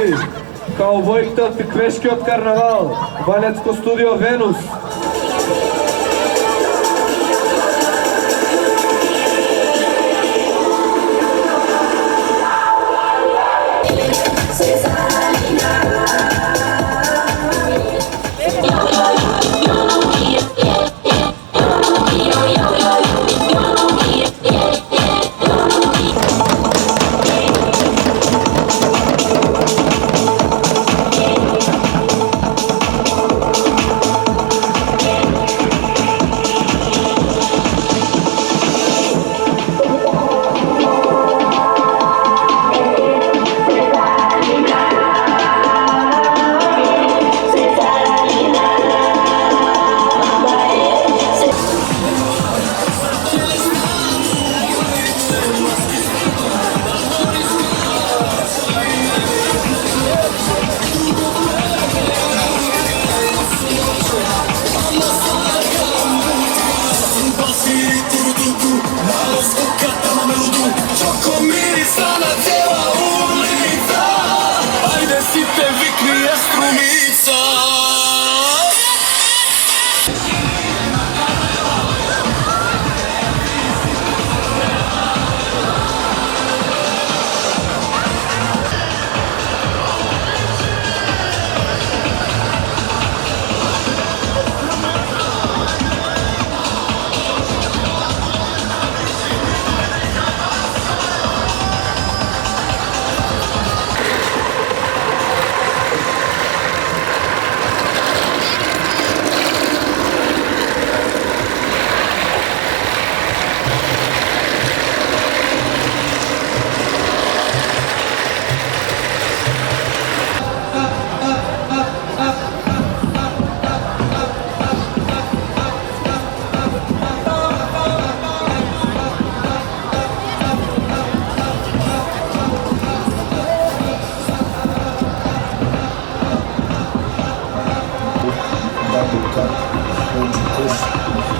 dobrodošli kao Vojtov i Kveški od Karnaval, Banjacko studio Venus.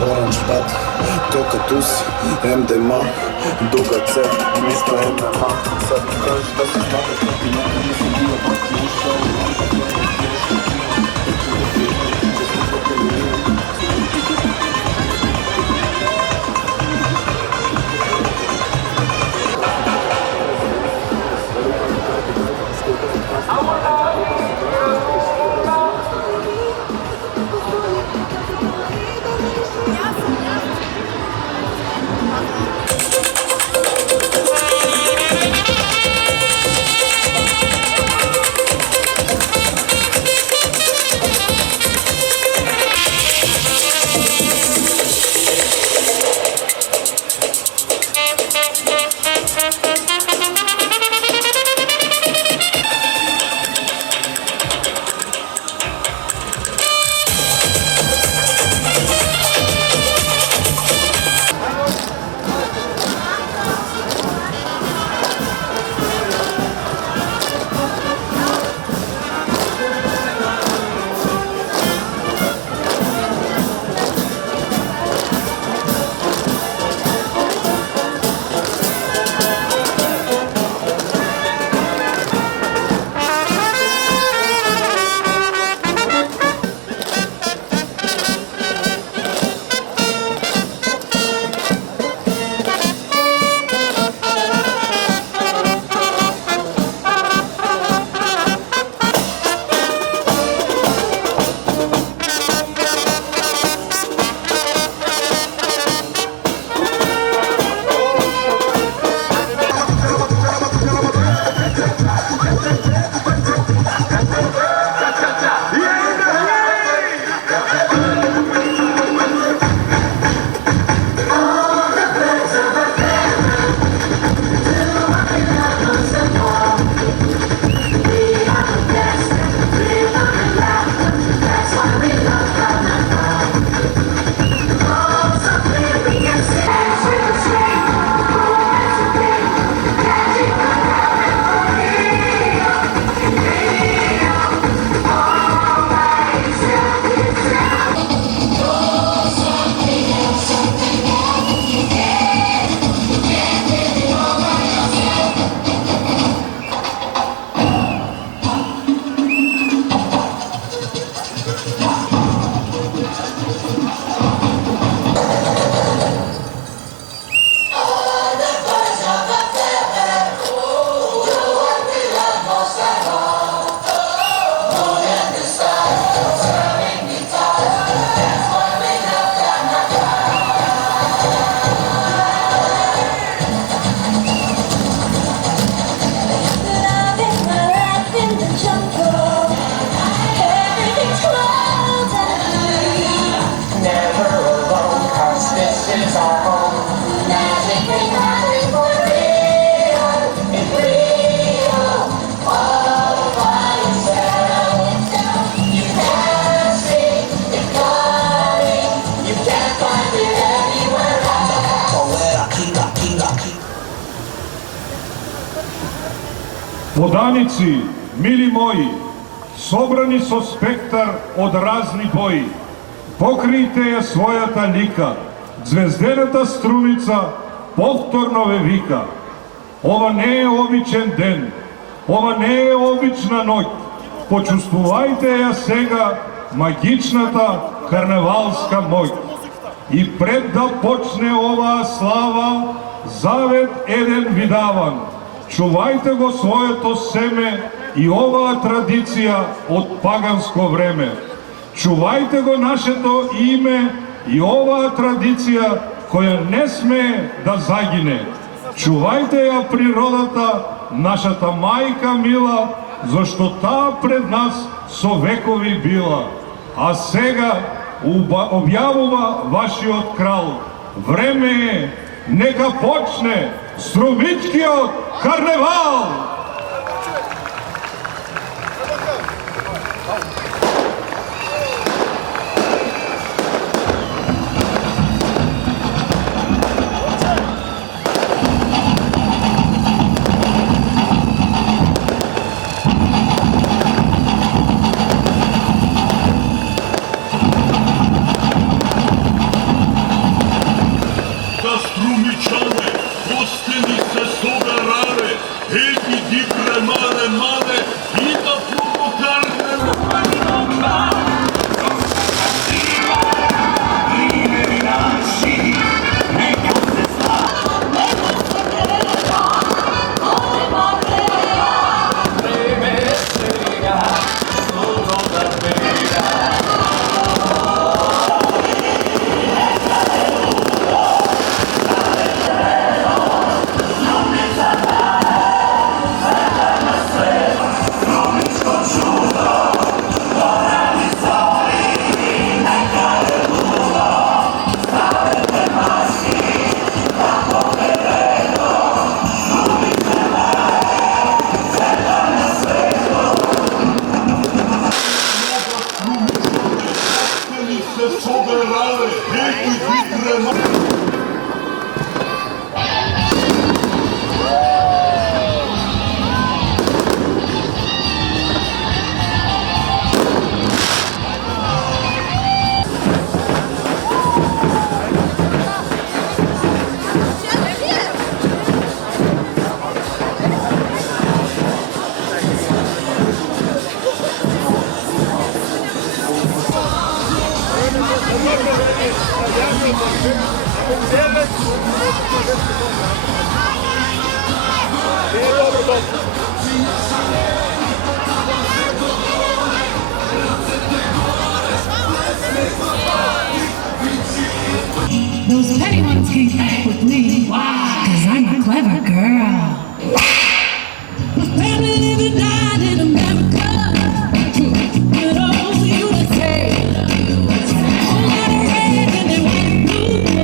Orange Pad, Kokatus, MDMA, Duga C, Mr. MMA. Sad kažeš da si znate što ti nekad nisi bio pati ušao. Браници, мили мои, собрани со спектар од разни бои, покријте ја својата лика, звездената струница повторно ве вика. Ова не е обичен ден, ова не е обична ноќ, почувствувајте ја сега магичната карневалска моќ. И пред да почне оваа слава, завет еден ви давам. Чувајте го своето семе и оваа традиција од паганско време. Чувајте го нашето име и оваа традиција која не сме да загине. Чувајте ја природата, нашата мајка мила, зашто таа пред нас со векови била. А сега објавува вашиот крал. Време е, нека почне Струмичкиот карневал! Those petty ones can't fuck with me. Why? 'Cause I'm a clever girl. My family lived and died in America. But all you would say, whole lot of red and they want blue.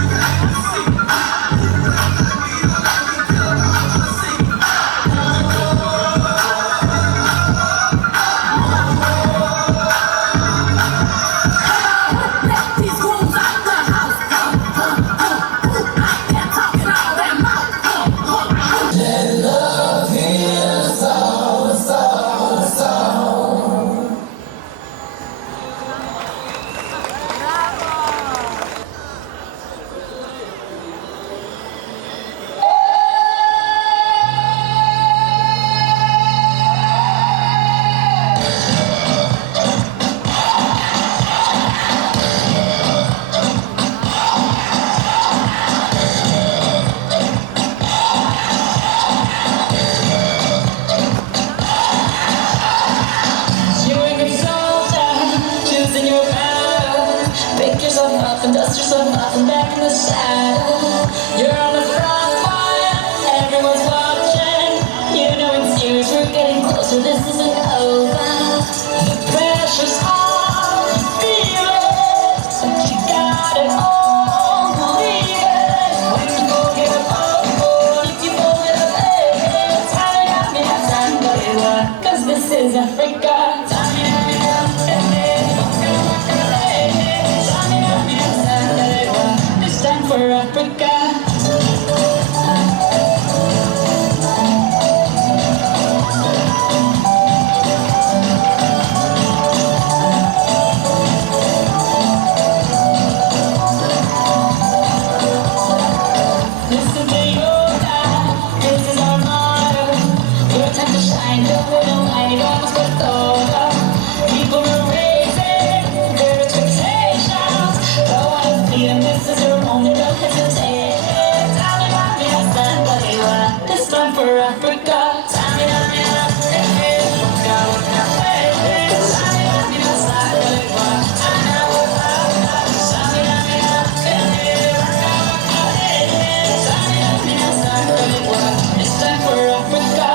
These fools out the house. I can't talk it all that mouth. You're a good soldier, choosing your battle. Pick yourself up and dust yourself off and back in the saddle. You're on the front line, everyone's watching. You know it's serious, we're getting closer, this isn't over. The pressure's on, you feel it, but you got it all, believe it. When you forget about if you forget about time, got me outside, but it was, 'cause this is Africa. This time for Africa. shine, don't hide, vamos por todo. People are raising their expectations. Go on and feed them, this is your moment, don't hesitate. This time for Africa. It's time for Africa.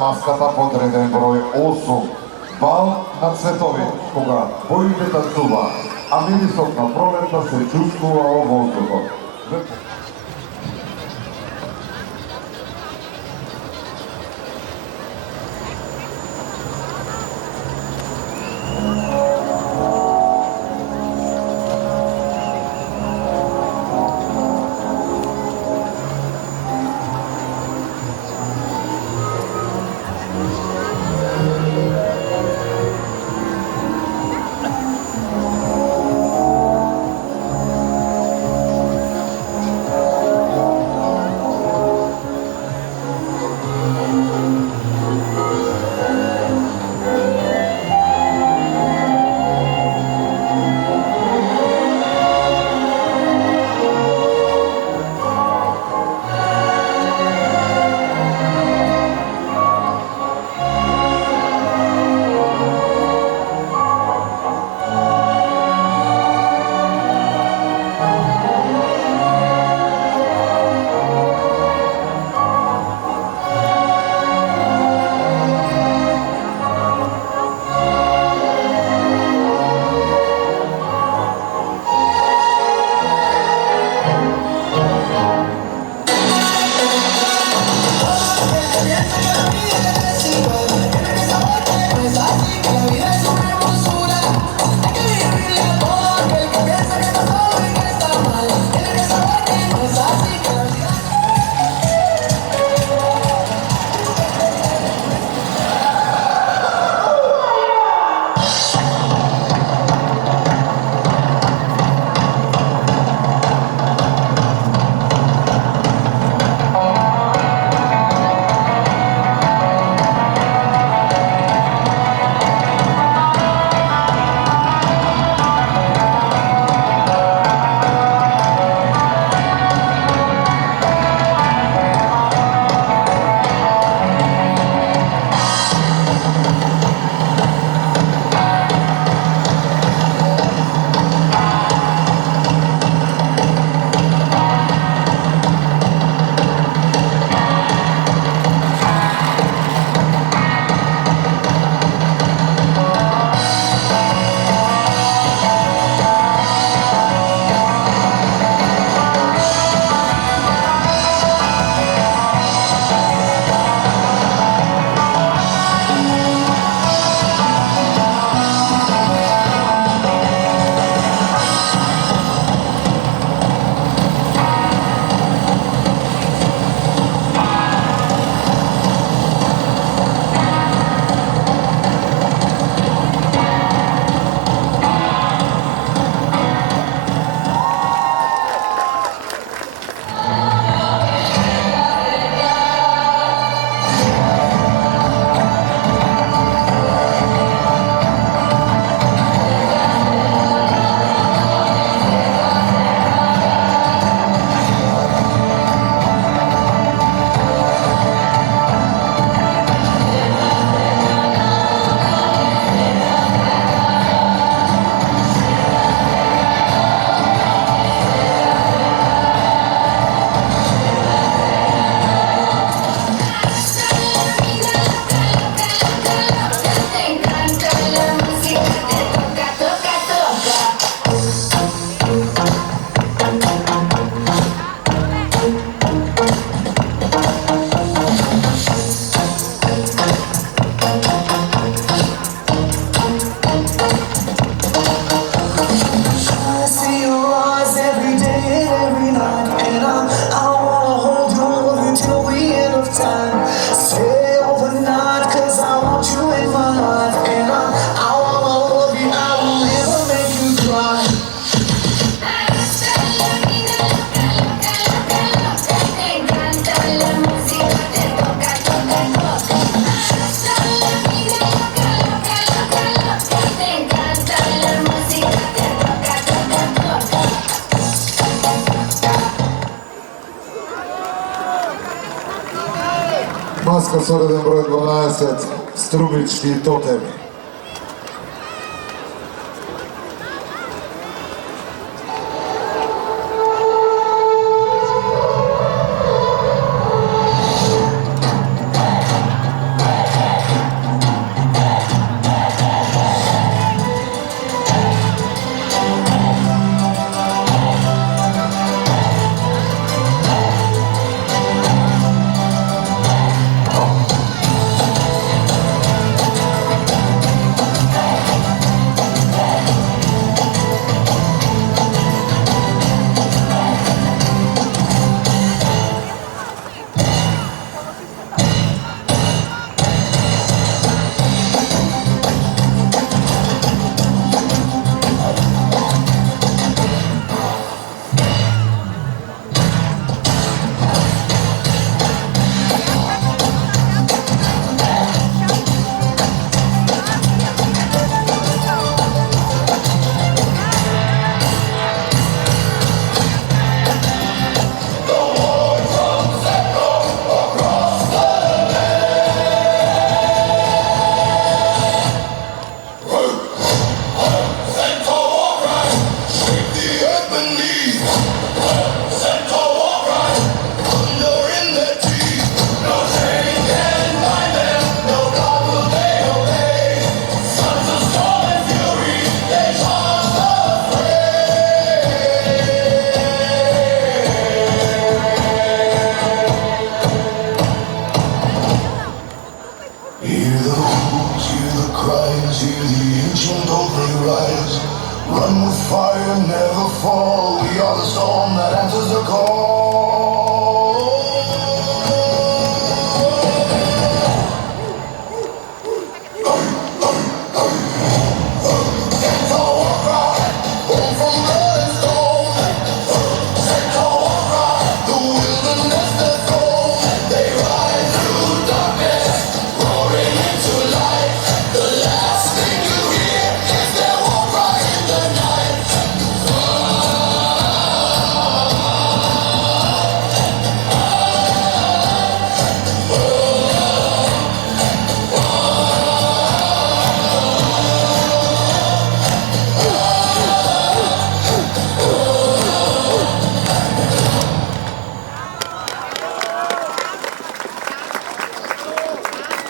Маската под реден број 8. Бал на цветови, кога боите танцува, а мирисот на пролетта се чувствува во воздухот. Prostor 1 broj 12, Strumički totemi. Hear the hoots, hear the cries, hear the ancient open rise. Run with fire, never fall. We are the storm that answers the call.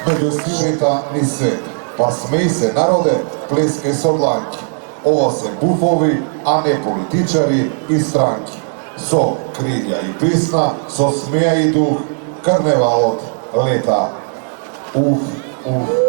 Među svižita ni svet, pa smej se narode, pleskaj so dlanki. Ovo se bufovi, a ne političari i stranki. So krilja i pisna, so smeja i duh, karneval od leta. Uf. Rejoice.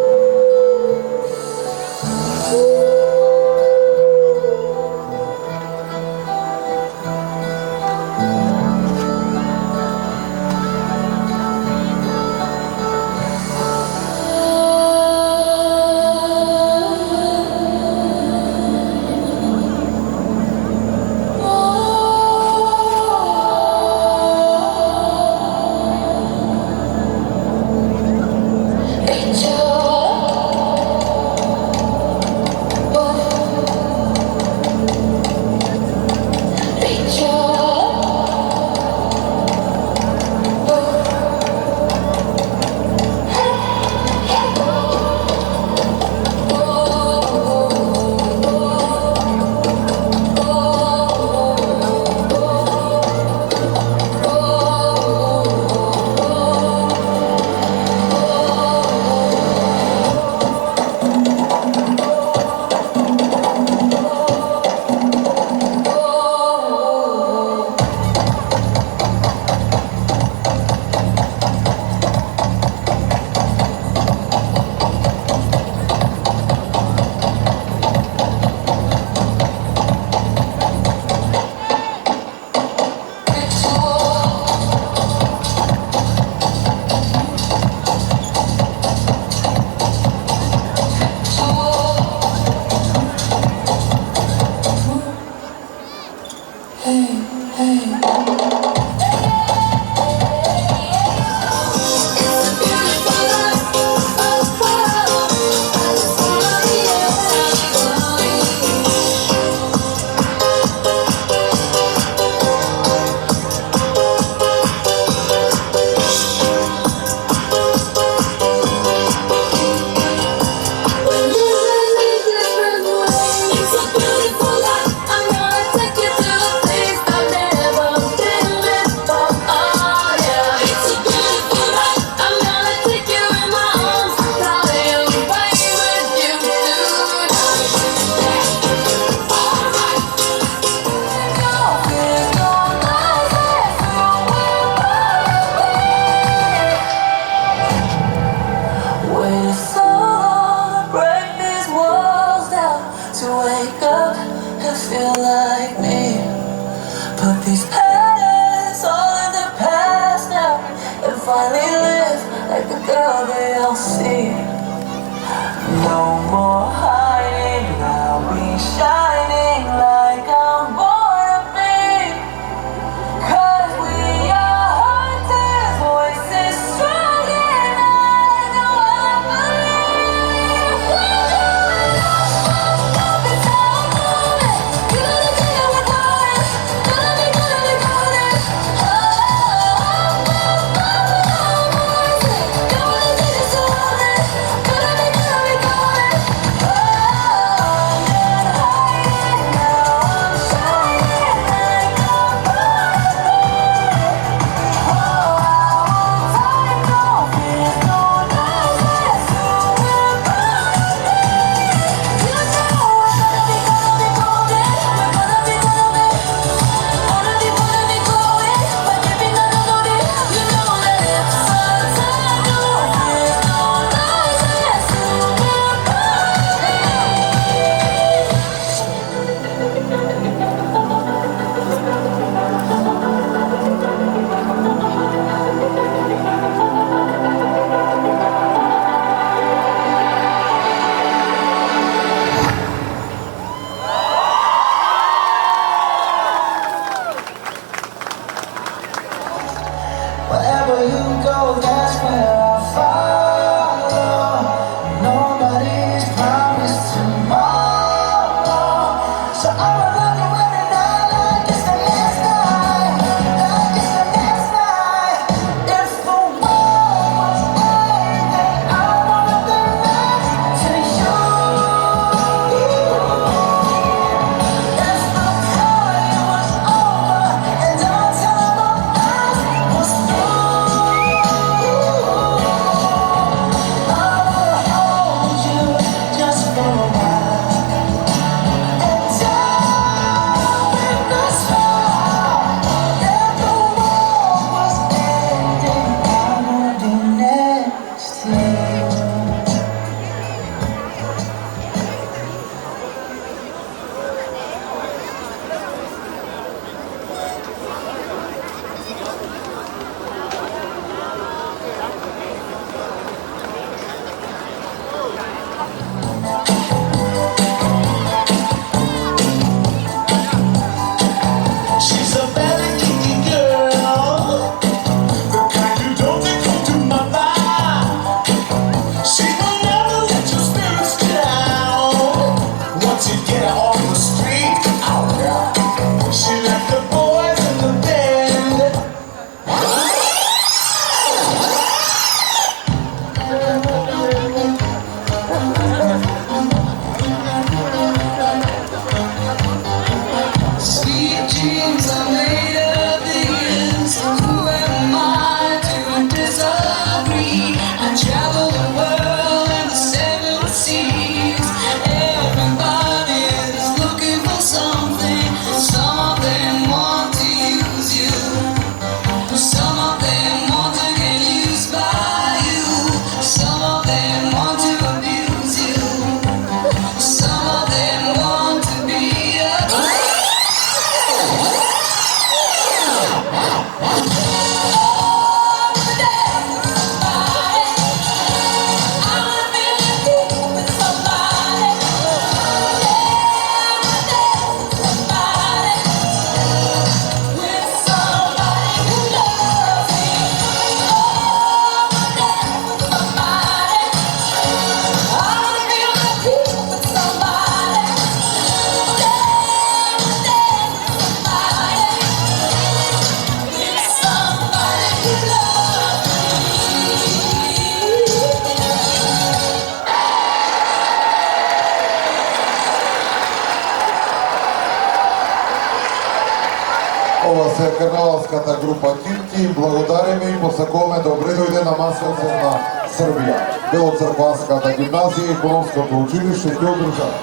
Ова се карнавалската група Титки. Благодариме и посакуваме добре дојде на Масонцев на Србија. Белоцркванската гимназија и Економското училиште ќе одржат.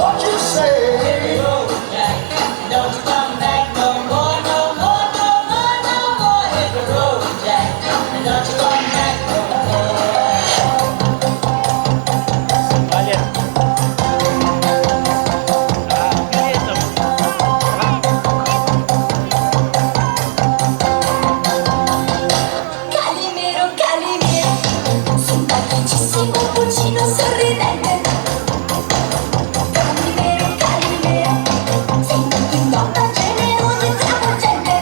What you say? Don't you come back no more, no more, no more, no more. Hit the road, Jack. And don't you come back no Calimero, Calimero, simpaticissimo pulcino sorridente. Calimero, Calimero, sei una donna generosa e travolgente.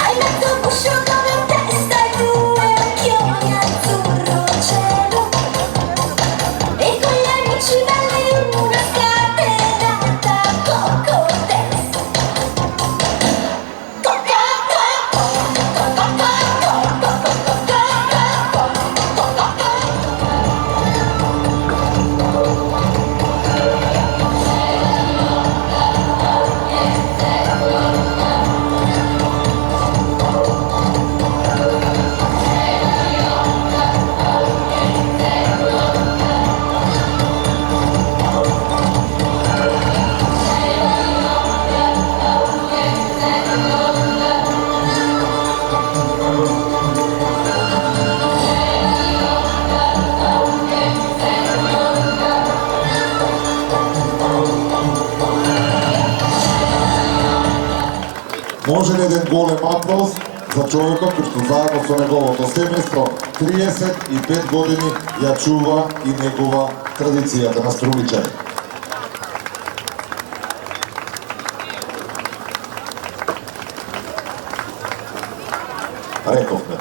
Hai letto un guscio come testa e due occhioni azzurro cielo. E con gli amici belli una scatenata Cocotex. Може ли еден голем аплауз за човекот кој што заедно со неговото семејство 35 години ја чува и негова традицијата на струничари. Рековме.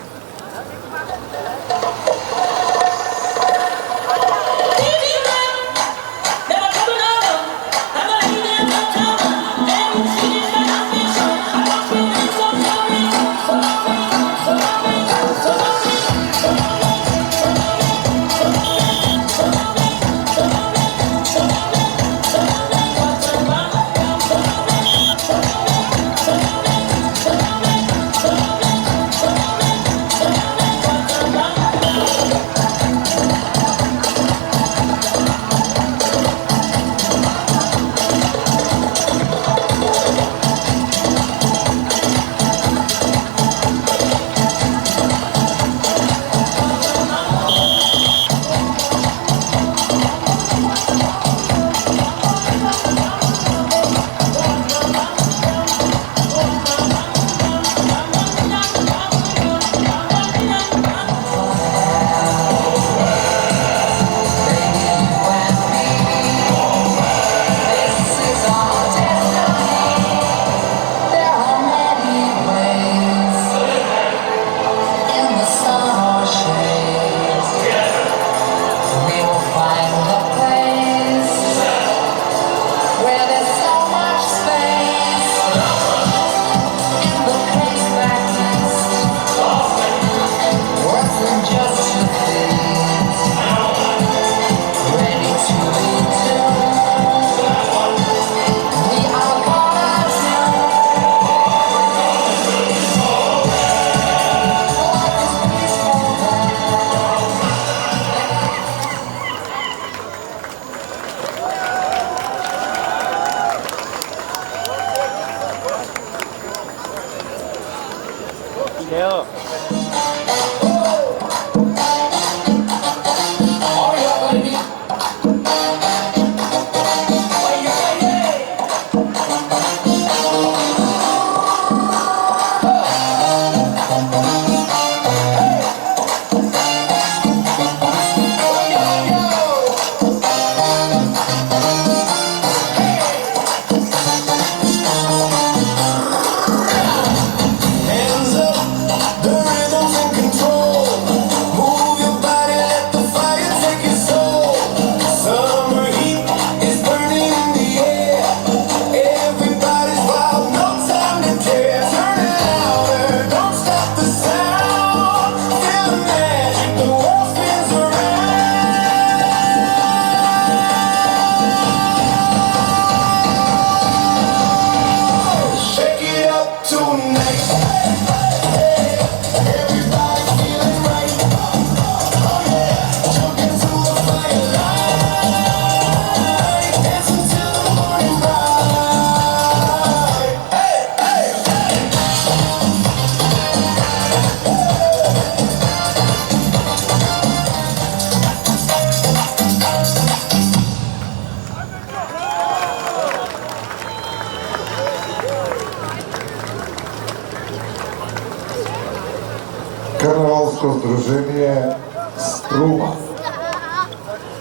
Здружение Струма.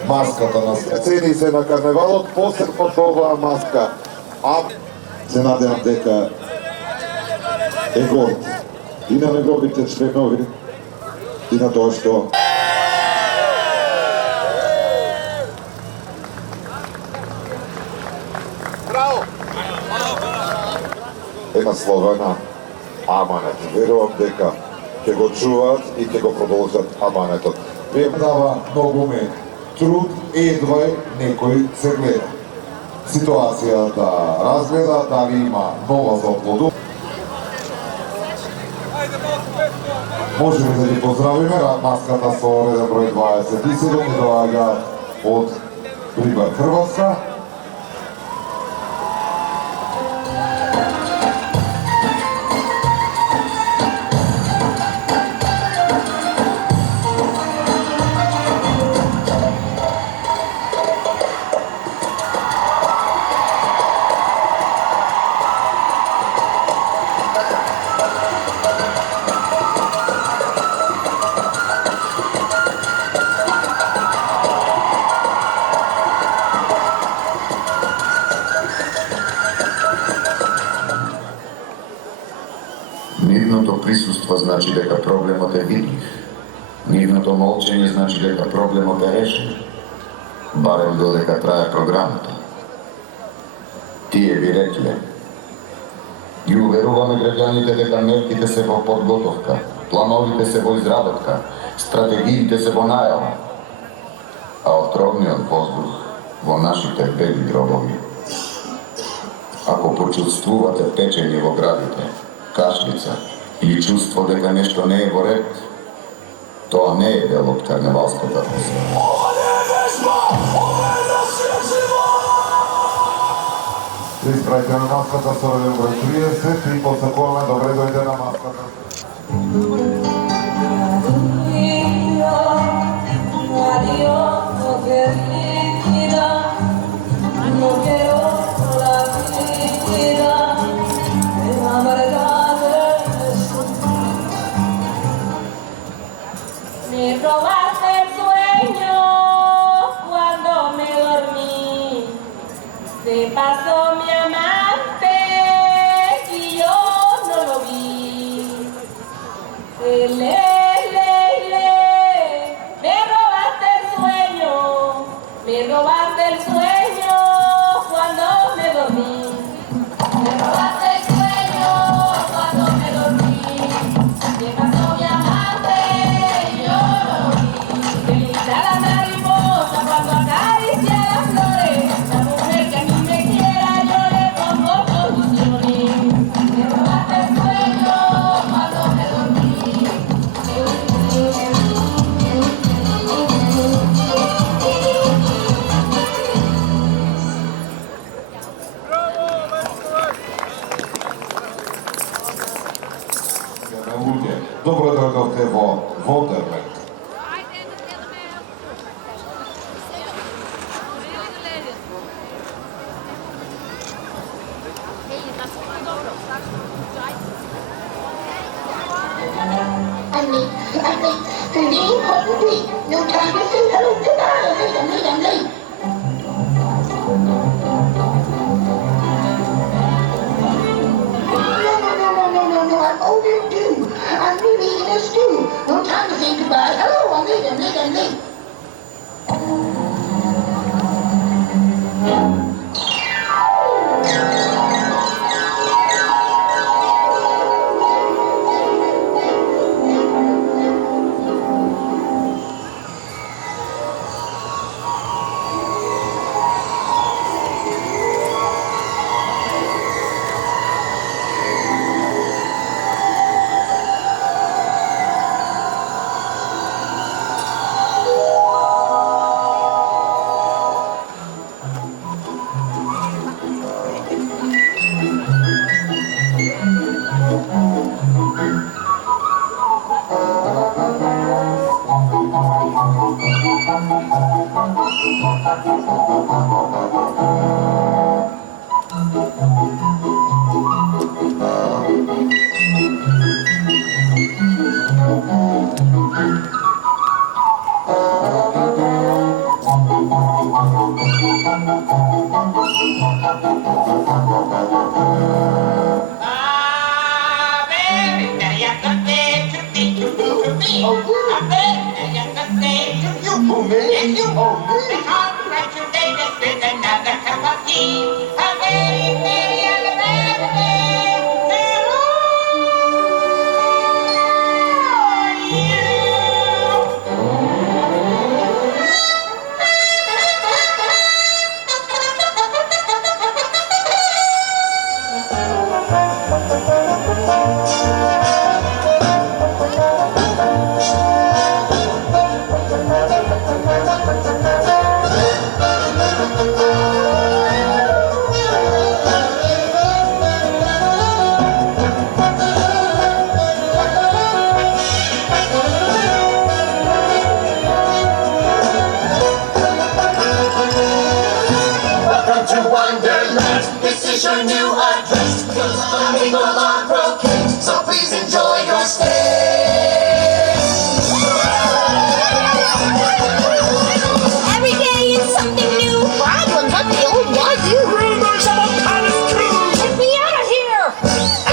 Маската на цени се на карневалот, посебно оваа маска. А се надевам дека е горд и на неговите членови и на тоа што е насловена Аманет. Верувам дека ќе го чуваат и ќе го продолжат аманетот. Вие дава многу ме труд и едва некој се гледа. Ситуација да разгледа дали има нова за оплоду. Можеме да ги поздравиме, маската со реден број 27 и доаѓа од Прибар Хрватска. Нивното присуство значи дека проблемот е видлив. Нивното молчење значи дека проблемот е решен. Барем додека трае програмата. Тие ви рекле. Ги уверуваме граѓаните дека мерките се во подготовка, плановите се во изработка, стратегиите се во најава, а отровниот воздух во нашите бели гробови. Ако почувствувате печење во градите, кашлица или чувство дека нешто не е во ред, тоа не е дел од карневалската атмосфера. Да испраќате на маската со реден број 30 и посакуваме добре дојде на маската. Me robaste el sueño cuando me dormí. Se pasó mi amante y yo no lo vi. Le, me robaste el sueño cuando me dormí. Me robaste el sueño cuando me dormí. Se pasó mi amante y yo no lo vi. Feliz a la mariposa cuando acaricia las flores. La mujer que a mí me quiera yo le pongo condiciones. Me robaste el sueño cuando me dormí. Добро дојдовте во Водерленд. No time to say hello, goodbye, late. No, I'm overdue. I'm really in a stew. No time to say goodbye. Hello, I'm late. Welcome to Wonderland. This is your new address. Cause Flamingo Lawn Croquet. So please enjoy your stay. Every day is something new. Problems are the old ones. Rumors of a palace too. Get me out of here.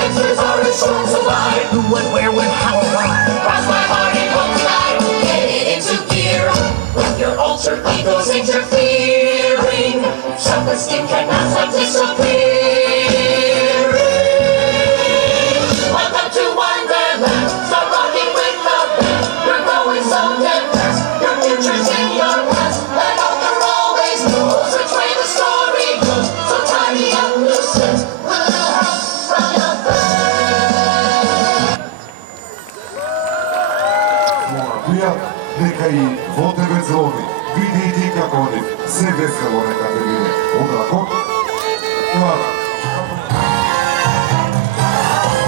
Answers are in short supply. Who, what, where, when, how, or why. Cross my heart and hope tonight. Get it into gear. When your alter ego's interfering, self-esteem cannot stop disappearing. Welcome to Wonderland. Start rocking with the band. You're going so dead fast. Your future's in your past. And author always knows which way the story goes. So tidy up loose ends with a little help from your friend. Moja prijat, neka i vodeve zvoni. Vidi i ti kako oni se veselo neka te vide. Onda kod? Hvala.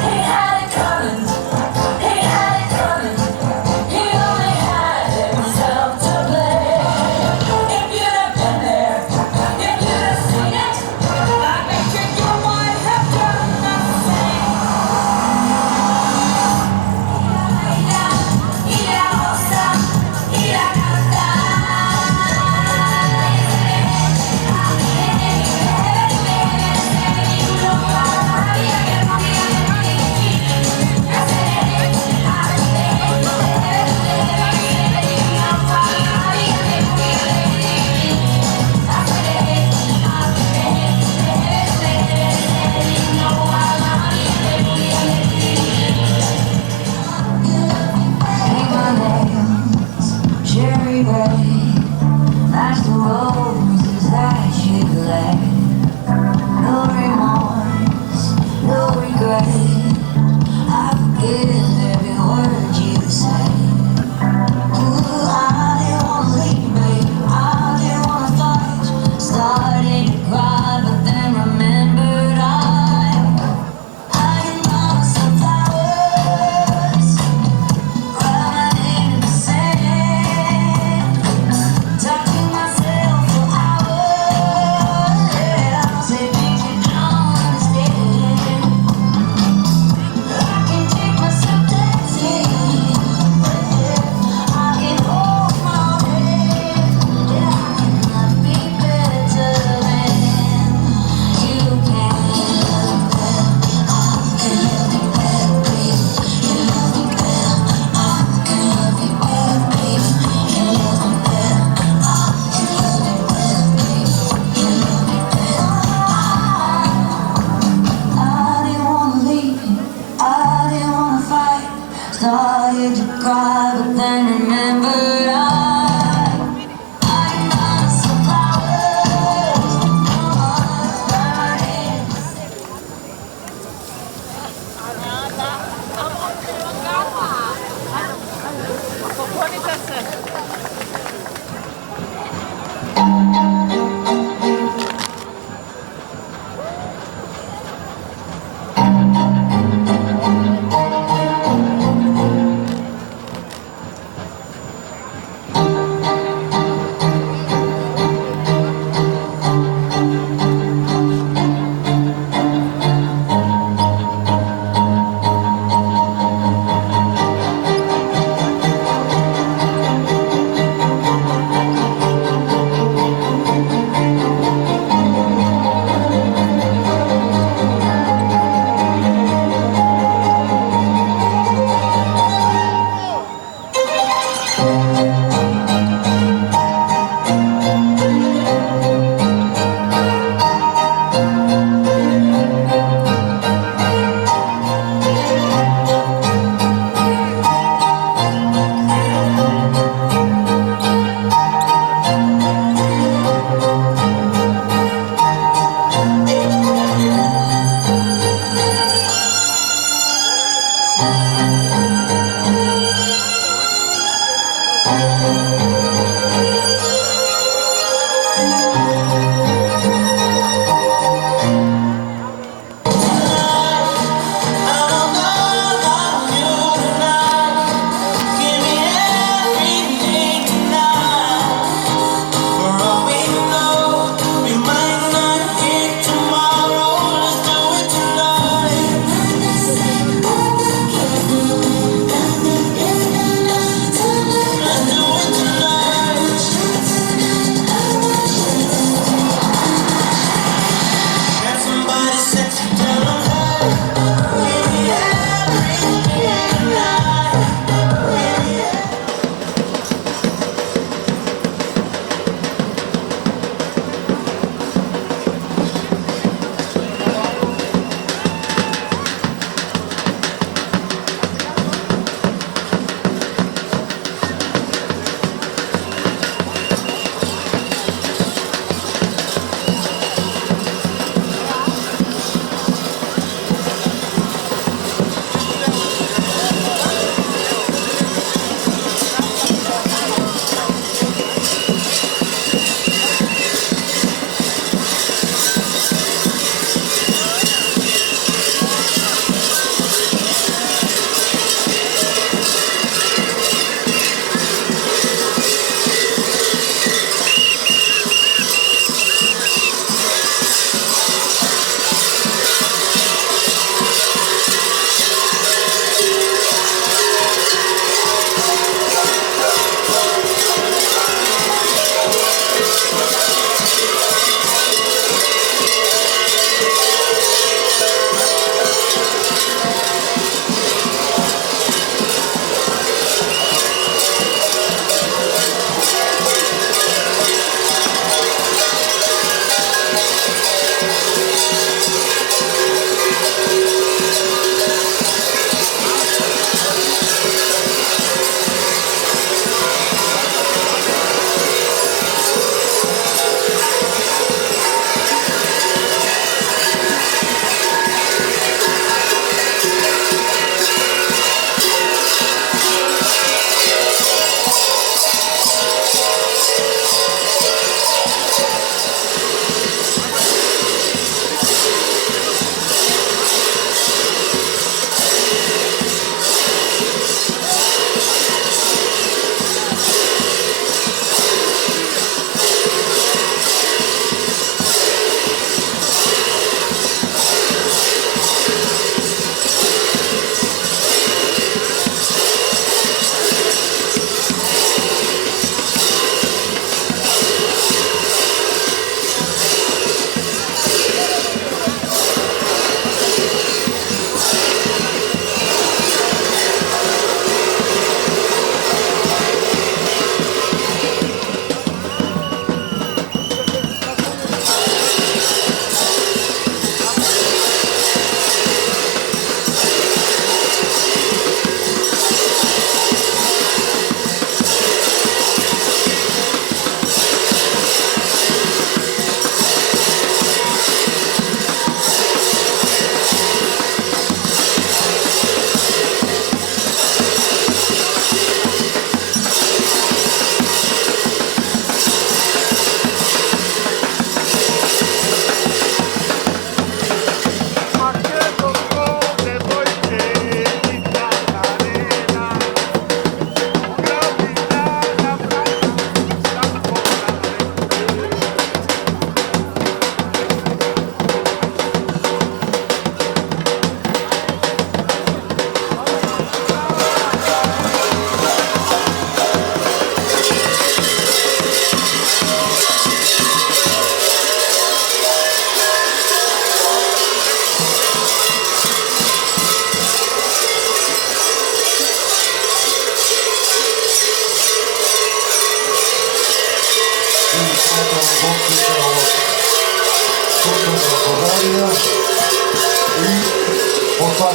He had it coming. He had it coming. He only had himself to blame. If you'd have been there, if you'd have seen it, I bet you might have done the same. Cherry red, that's the roses that she led. No remorse, no regret. I forgive every word you said. Ooh, I didn't wanna leave, babe. I didn't wanna fight. Started to cry, but then remembered I can buy some flowers. Cry my name in the sand. Talking myself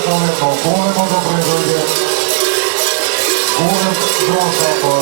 Golemo dobro dojde. Golem Drone Zapad.